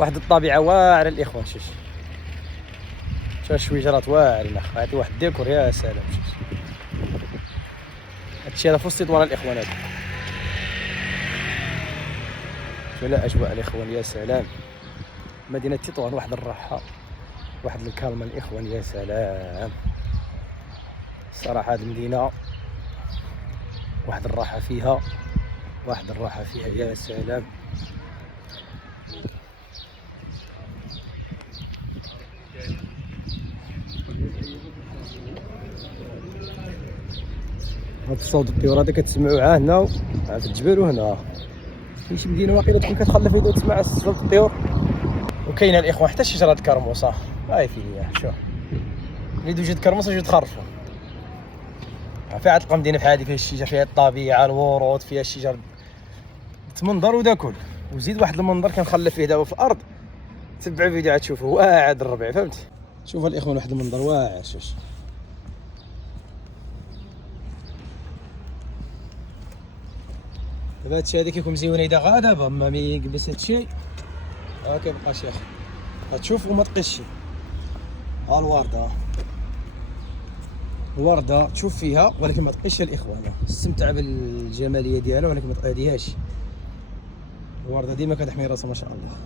واحد الطبيعه واعره الاخوان. شوف الشويجرات واعرين اخ، هادي واحد الديكور يا سلام. شوف هادشي راه في وسط طوال الاخوان. هذا ولا اجواء الاخوان يا سلام. مدينه تطوان واحد الراحه واحد الكالمه الاخوان يا سلام. صراحه هذه المدينه واحد الراحه فيها، واحد الراحه فيها يا سلام. هاد الصوت الطيور هذا كتسمعوه هنا في الجبال وهنا. كاين شي مدينه واقيلا تكون كتخلف يدك تسمع صوت الطيور. وكاينه الاخوان حتى شجره كرموسه هاي فيها. شوف اللي توجد كرموسه جوج تخرفوا. فيها تلقى مدينه بحال هذه فيها الشجر، فيها الطبيعه، الورود، فيها الشجر، تمنظر ودا كل. وزيد واحد المنظر كنخلف فيه دابا في الارض. تبعوا فيديو عاد تشوفوه واعر الربيع، فهمت؟ شوف الاخوان واحد المنظر واعر. شوف دابا هادشي هذا كيكون مزيون اذا غا دابا ما يقبس هادشي ها كيبقى شيخ. غتشوف وما تقيسش. ها الورده، الورده تشوف فيها ولكن ما تقيسش الاخوان. استمتع بالجماليه ديالها ولكن ما تقاديهاش. الورده ديما كتحمي راسها ما شاء الله.